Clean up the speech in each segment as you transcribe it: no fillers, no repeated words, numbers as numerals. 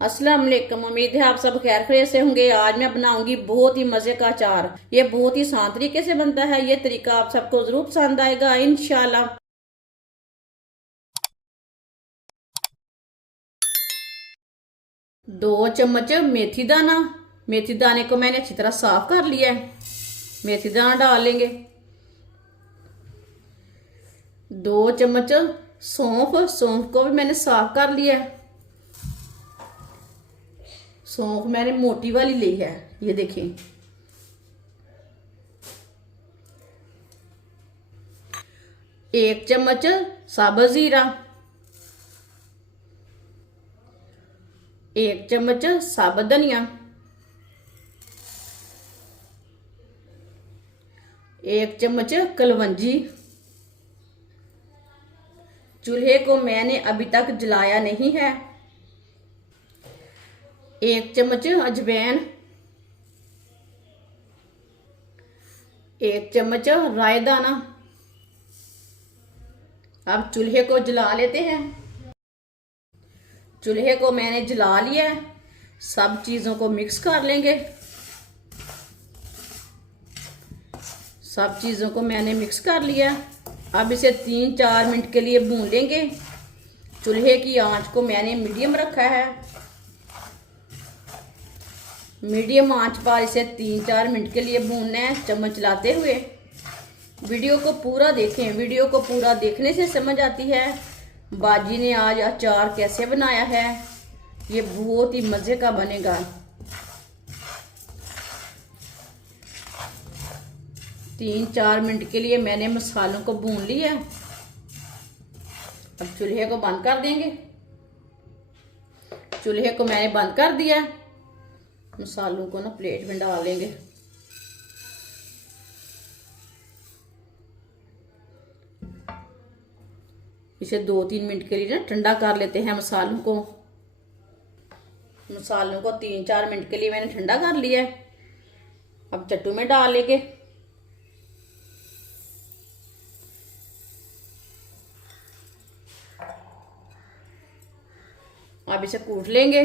अस्सलाम वालेकुम। उम्मीद है आप सब खैर खैरियत से होंगे। आज मैं बनाऊंगी बहुत ही मजे का अचार। ये बहुत ही आसान तरीके से बनता है। ये तरीका आप सबको जरूर पसंद आएगा इंशाल्लाह। 2 चम्मच मेथी दाना। मेथी दाने को मैंने अच्छी तरह साफ कर लिया है। मेथी दाना डाल लेंगे। 2 चम्मच सौंफ। सौंफ को भी मैंने साफ कर लिया है। सौंफ मैंने मोटी वाली ली है, ये देखिए। 1 चम्मच साबुत जीरा। 1 चम्मच साबुत धनिया। 1 चम्मच कलवंजी। चूल्हे को मैंने अभी तक जलाया नहीं है। 1 चम्मच अजवाइन। 1 चम्मच राई दाना। अब चूल्हे को जला लेते हैं। चूल्हे को मैंने जला लिया है। सब चीजों को मिक्स कर लेंगे। सब चीजों को मैंने मिक्स कर लिया। अब इसे 3-4 मिनट के लिए भून लेंगे। चूल्हे की आंच को मैंने मीडियम रखा है। मीडियम आंच पर इसे 3-4 मिनट के लिए भूनना है, चम्मच चलाते हुए। वीडियो को पूरा देखें। वीडियो को पूरा देखने से समझ आती है बाजी ने आज अचार कैसे बनाया है। ये बहुत ही मजे का बनेगा। 3-4 मिनट के लिए मैंने मसालों को भून लिया। अब चूल्हे को बंद कर देंगे। चूल्हे को मैंने बंद कर दिया। मसालों को ना प्लेट में डाल लेंगे। इसे 2-3 मिनट के लिए ना ठंडा कर लेते हैं मसालों को। मसालों को 3-4 मिनट के लिए मैंने ठंडा कर लिया है। अब चट्टू में डाल लेंगे। अब इसे कूट लेंगे।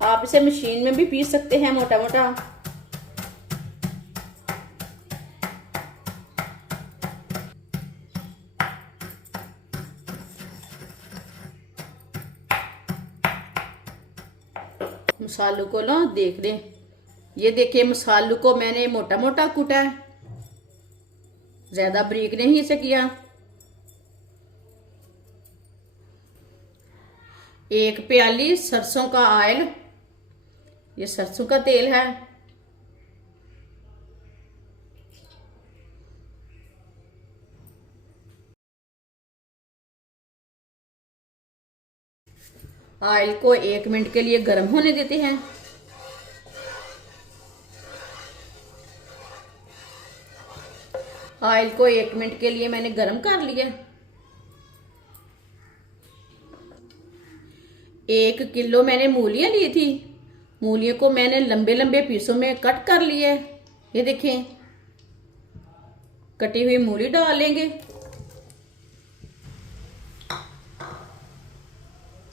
आप इसे मशीन में भी पीस सकते हैं मोटा मोटा। मसालों को ना देख लें। ये देखिए, मसालों को मैंने मोटा मोटा कूटा है, ज्यादा बारीक नहीं इसे किया। 1 प्याली सरसों का ऑयल। ये सरसों का तेल है। ऑयल को 1 मिनट के लिए गर्म होने देते हैं। ऑयल को 1 मिनट के लिए मैंने गर्म कर लिया। 1 किलो मैंने मूलियां ली थी। मूलियों को मैंने लंबे लंबे पीसों में कट कर लिया है। ये देखें, कटी हुई मूली डाल लेंगे।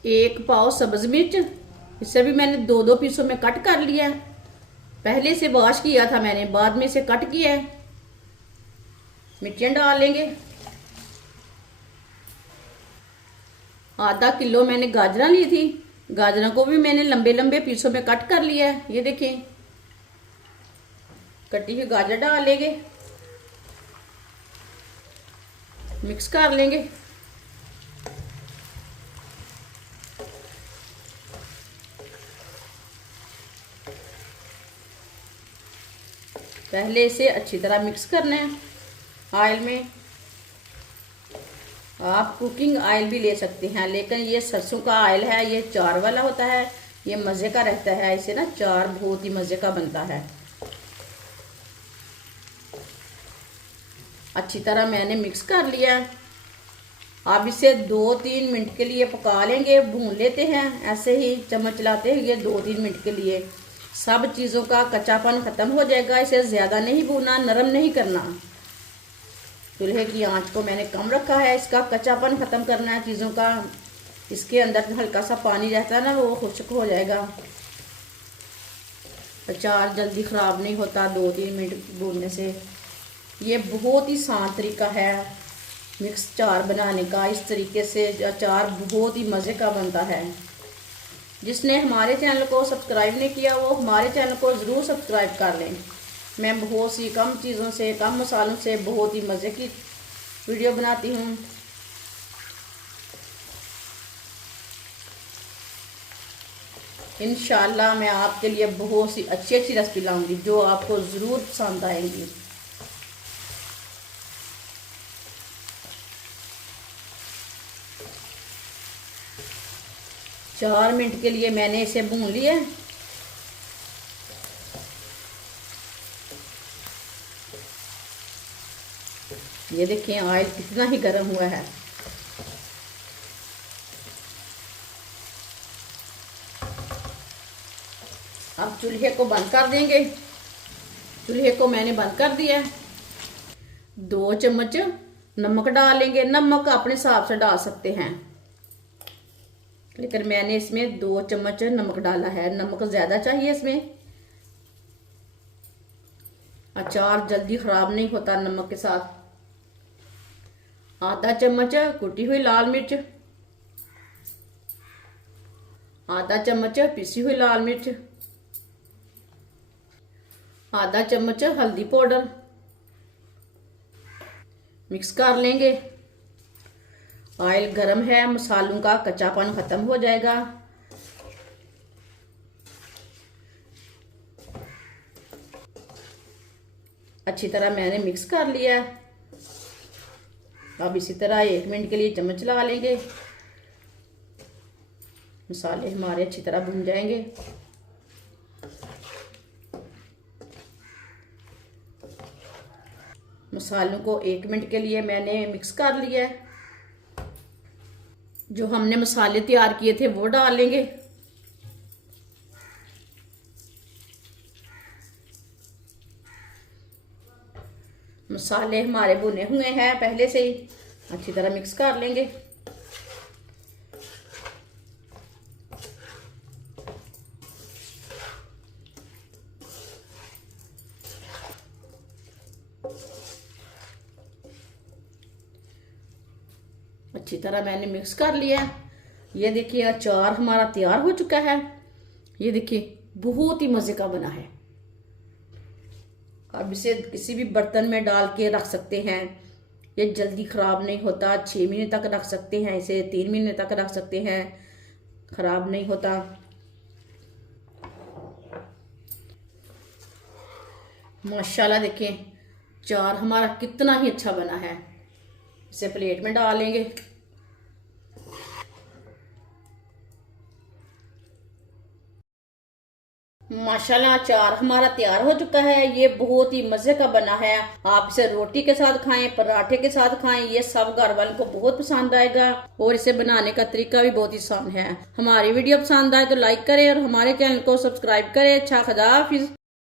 1 पाव सब्ज मिर्च, इसे भी मैंने 2-2 पीसों में कट कर लिया है। पहले से वॉश किया था मैंने, बाद में इसे कट किया है। मिर्चियाँ डाल लेंगे। ½ किलो मैंने गाजरा ली थी। गाजरों को भी मैंने लंबे लंबे पीसों में कट कर लिया है। ये देखें, कटी हुई गाजर डाल लेंगे। मिक्स कर लेंगे। पहले इसे अच्छी तरह मिक्स करना है ऑयल में। आप कुकिंग ऑयल भी ले सकते हैं, लेकिन ये सरसों का ऑयल है, ये चार वाला होता है। ये मज़े का रहता है। इसे ना चार बहुत ही मज़े का बनता है। अच्छी तरह मैंने मिक्स कर लिया। अब इसे 2-3 मिनट के लिए पका लेंगे, भून लेते हैं ऐसे ही चम्मच चलाते हुए 2-3 मिनट के लिए। सब चीज़ों का कच्चापन ख़त्म हो जाएगा। इसे ज़्यादा नहीं भूनना, नरम नहीं करना। चूल्हे की आंच को मैंने कम रखा है। इसका कच्चापन ख़त्म करना है चीज़ों का। इसके अंदर हल्का सा पानी रहता है ना, वो खुश्क हो जाएगा। अचार जल्दी ख़राब नहीं होता 2-3 मिनट भूनने से। ये बहुत ही आसान तरीका है मिक्स अचार बनाने का। इस तरीके से अचार बहुत ही मज़े का बनता है। जिसने हमारे चैनल को सब्सक्राइब नहीं किया वो हमारे चैनल को ज़रूर सब्सक्राइब कर लें। मैं बहुत सी कम चीज़ों से, कम मसालों से बहुत ही मज़े की वीडियो बनाती हूँ। इंशाल्लाह मैं आपके लिए बहुत सी अच्छी अच्छी रेसिपी लाऊंगी जो आपको ज़रूर पसंद आएंगी। चार मिनट के लिए मैंने इसे भून लिया। ये देखिए ऑयल कितना ही गर्म हुआ है। अब चूल्हे को बंद कर देंगे। चूल्हे को मैंने बंद कर दिया। 2 चम्मच नमक डालेंगे। नमक अपने हिसाब से डाल सकते हैं, लेकिन मैंने इसमें 2 चम्मच नमक डाला है। नमक ज़्यादा चाहिए इसमें। अचार जल्दी ख़राब नहीं होता नमक के साथ। आधा चम्मच कुटी हुई लाल मिर्च, आधा चम्मच पिसी हुई लाल मिर्च, आधा चम्मच हल्दी पाउडर। मिक्स कर लेंगे। ऑयल गरम है, मसालों का कच्चापन खत्म हो जाएगा। अच्छी तरह मैंने मिक्स कर लिया है। अब इसी तरह 1 मिनट के लिए चम्मच लगा लेंगे। मसाले हमारे अच्छी तरह भुन जाएंगे। मसालों को 1 मिनट के लिए मैंने मिक्स कर लिया है। जो हमने मसाले तैयार किए थे वो डाल लेंगे। मसाले हमारे भुने हुए हैं पहले से ही। अच्छी तरह मिक्स कर लेंगे। अच्छी तरह मैंने मिक्स कर लिया। ये देखिए अचार हमारा तैयार हो चुका है। ये देखिए बहुत ही मज़े का बना है। अब इसे किसी भी बर्तन में डाल के रख सकते हैं। ये जल्दी ख़राब नहीं होता। 6 महीने तक रख सकते हैं इसे, 3 महीने तक रख सकते हैं, ख़राब नहीं होता। माशाल्लाह देखिए अचार हमारा कितना ही अच्छा बना है। इसे प्लेट में डालेंगे। माशाल्लाह अचार हमारा तैयार हो चुका है। ये बहुत ही मज़े का बना है। आप इसे रोटी के साथ खाएं, पराठे के साथ खाएं, ये सब घर वालों को बहुत पसंद आएगा। और इसे बनाने का तरीका भी बहुत ही आसान है। हमारी वीडियो पसंद आए तो लाइक करें और हमारे चैनल को सब्सक्राइब करें। अच्छा, खुदा हाफिज।